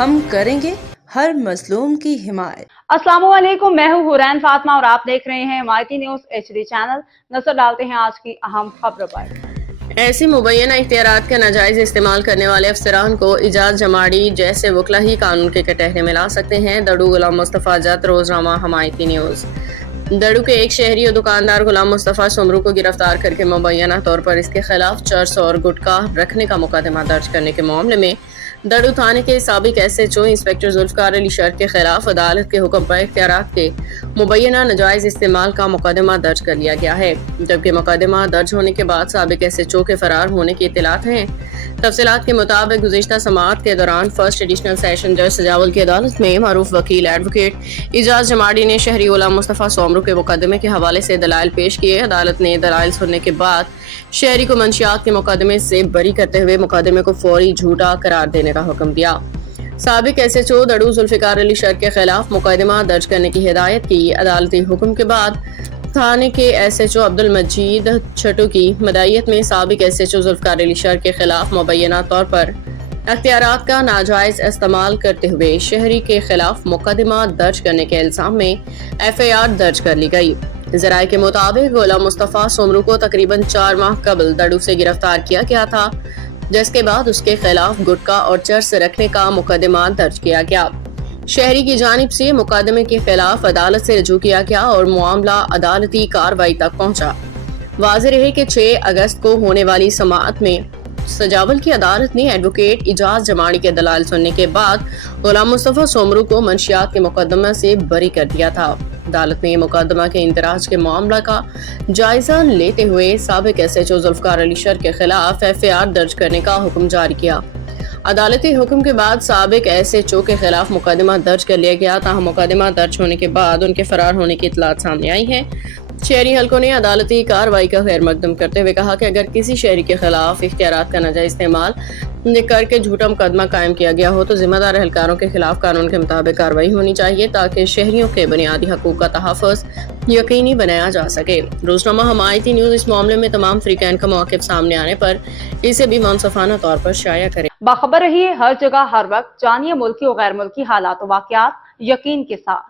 ہم کریں گے ہر مظلوم کی حمایت۔ السلام علیکم، میں ہوں حورین فاطمہ اور آپ دیکھ رہے ہیں حمایتی نیوز HD چینل۔ نظر ڈالتے ہیں آج کی اہم خبروں پر۔ ایسی مبینہ اختیارات کا ناجائز استعمال کرنے والے افسران کو اعجاز جماڑی جیسے وکلا ہی قانون کے کٹہرے میں لا سکتے ہیں۔ دڑو غلام مصطفیٰ جت، روزنامہ حمایتی نیوز۔ دڑو کے ایک شہری اور دکاندار غلام مصطفیٰ سمرو کو گرفتار کر کے مبینہ طور پر اس کے خلاف چرس اور گٹکا رکھنے کا مقدمہ درج کرنے کے معاملے میں دڑو تھانے کے سابق SHO انسپکٹر ذوالفقار علی شرک کے خلاف عدالت کے حکم پر اختیارات کے مبینہ ناجائز استعمال کا مقدمہ درج کر لیا گیا ہے، جبکہ مقدمہ درج ہونے کے بعد سابق SHO کے فرار ہونے کی اطلاعات ہیں۔ تفصیلات کے مطابق گزشتہ سماعت کے دوران فرسٹ ایڈیشنل سیشن جج سجاول کی عدالت میں معروف وکیل ایڈوکیٹ اعجاز جماڑی نے شہری غلام مصطفیٰ سومرو کے مقدمے کے حوالے سے دلائل پیش کیے۔ عدالت نے دلائل سننے کے بعد شہری کو منشیات کے مقدمے سے بری کرتے ہوئے مقدمے کو فوری جھوٹا قرار دینے کا حکم دیا۔ سابق SHO دڑو ذوالفقار علی شرک کے خلاف مقدمہ درج کرنے کی ہدایت کی۔ عدالتی حکم کے بعد تھانے کے SHO عبدالمجید چھٹو کی مدعیت میں سابق SHO ذوالفقار علی شرک کے خلاف مبینہ طور پر اختیارات کا ناجائز استعمال کرتے ہوئے شہری کے خلاف مقدمہ درج کرنے کے الزام میں FIR درج کر لی گئی۔ ذرائع کے مطابق غلام مصطفیٰ سمرو کو تقریباً 4 ماہ قبل دڑو سے گرفتار کیا گیا تھا، جس کے بعد اس کے خلاف گٹکا اور چرس رکھنے کا مقدمہ درج کیا گیا۔ شہری کی جانب سے مقدمے کے خلاف عدالت سے رجوع کیا گیا اور معاملہ عدالتی کارروائی تک پہنچا۔ واضح رہے کہ 6 اگست کو ہونے والی سماعت میں سجاول کی عدالت نے ایڈوکیٹ اعجاز جماڑی کے دلائل سننے کے بعد غلام مصطفیٰ سمرو کو منشیات کے مقدمہ سے بری کر دیا تھا۔ عدالت نے مقدمہ کے اندراج کے معاملہ کا جائزہ لیتے ہوئے سابق SHO ذوالفقار علی شرک کے خلاف FIR درج کرنے کا حکم جاری کیا۔ عدالتی حکم کے بعد سابق SHO کے خلاف مقدمہ درج کر لیا گیا، تاہم مقدمہ درج ہونے کے بعد ان کے فرار ہونے کی اطلاعات سامنے آئی ہیں۔ شہری حلقوں نے عدالتی کارروائی کا خیر مقدم کرتے ہوئے کہا کہ اگر کسی شہری کے خلاف اختیارات کا ناجائز استعمال کر کے جھوٹا مقدمہ قائم کیا گیا ہو تو ذمہ دار اہلکاروں کے خلاف قانون کے مطابق کارروائی ہونی چاہیے تاکہ شہریوں کے بنیادی حقوق کا تحفظ یقینی بنایا جا سکے۔ روزنامہ حمایتی نیوز اس معاملے میں تمام فریقین کا موقف سامنے آنے پر اسے بھی منصفانہ طور پر شائع کرے۔ باخبر رہیے ہر جگہ ہر وقت، جانیے ملکی و غیر ملکی حالات و واقعات یقین کے ساتھ۔